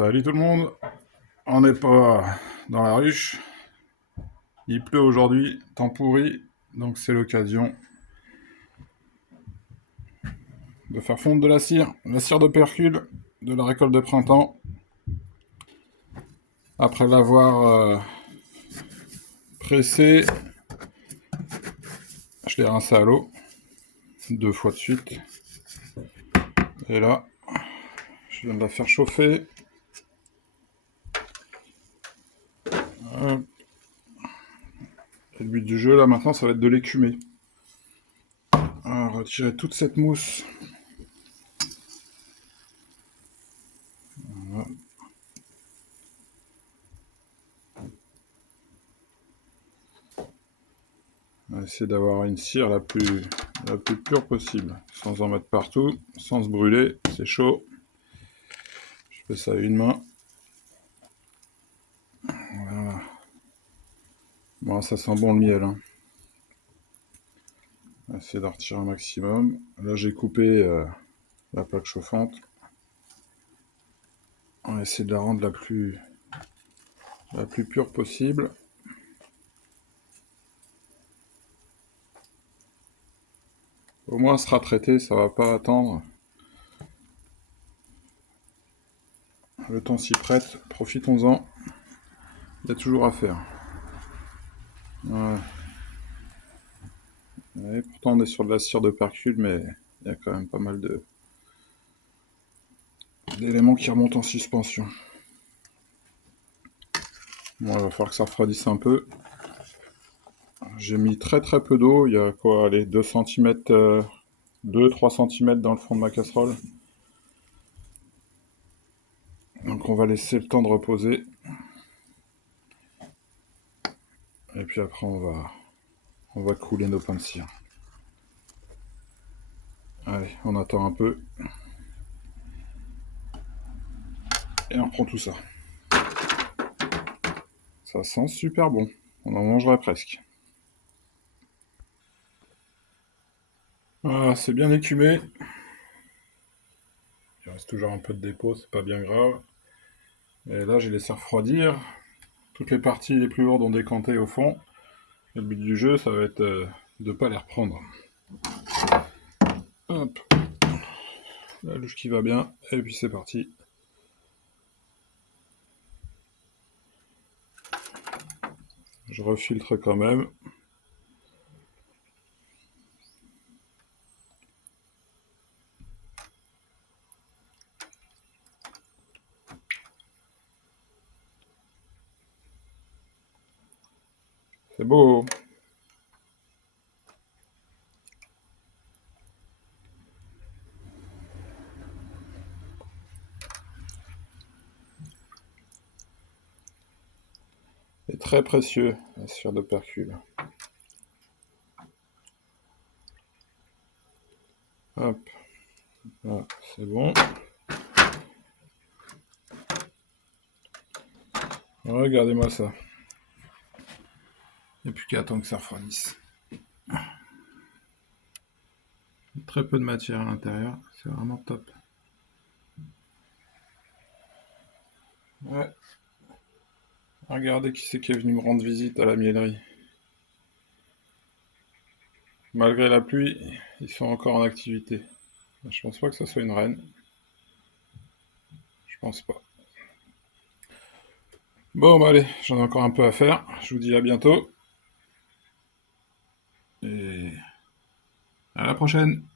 Salut tout le monde, on n'est pas dans la ruche, il pleut aujourd'hui, temps pourri, donc c'est l'occasion de faire fondre de la cire de percule de la récolte de printemps. Après l'avoir pressé, je l'ai rincé à l'eau 2 fois de suite. Et là, je viens de la faire chauffer. Et le but du jeu là maintenant, ça va être de l'écumer. Retirer toute cette mousse. Voilà. On va essayer d'avoir une cire la plus pure possible, sans en mettre partout, sans se brûler, c'est chaud. Je fais ça à une main. Voilà. Bon, ça sent bon le miel. Hein. On va essayer d'en retirer un maximum. Là, j'ai coupé la plaque chauffante. On va essayer de la rendre la plus pure possible. Au moins, elle sera traitée, ça va pas attendre. Le temps s'y prête, profitons-en. Il y a toujours à faire. Ouais. Et pourtant, on est sur de la cire de percule, mais il y a quand même pas mal d'éléments qui remontent en suspension. Bon, il va falloir que ça refroidisse un peu. J'ai mis très peu d'eau, il y a quoi, allez, 2 cm, 2-3 cm dans le fond de ma casserole. Donc on va laisser le temps de reposer. Et puis après on va couler nos pains de cire. Allez, on attend un peu. Et on reprend tout ça. Ça sent super bon. On en mangerait presque. Voilà, c'est bien écumé. Il reste toujours un peu de dépôt, c'est pas bien grave. Et là, j'ai laissé refroidir. Toutes les parties les plus lourdes ont décanté au fond. Et le but du jeu, ça va être de ne pas les reprendre. Hop. La louche qui va bien. Et puis c'est parti. Je refiltre quand même. C'est beau. Et très précieux, la cire de percule. Hop. Voilà, c'est bon. Regardez-moi ça. Et puis qu'à attendre que ça refroidisse. Très peu de matière à l'intérieur, c'est vraiment top. Ouais. Regardez qui c'est qui est venu me rendre visite à la mielerie. Malgré la pluie, ils sont encore en activité. Je pense pas que ça soit une reine. Je pense pas. Bon, bah allez, j'en ai encore un peu à faire. Je vous dis à bientôt. Et à la prochaine.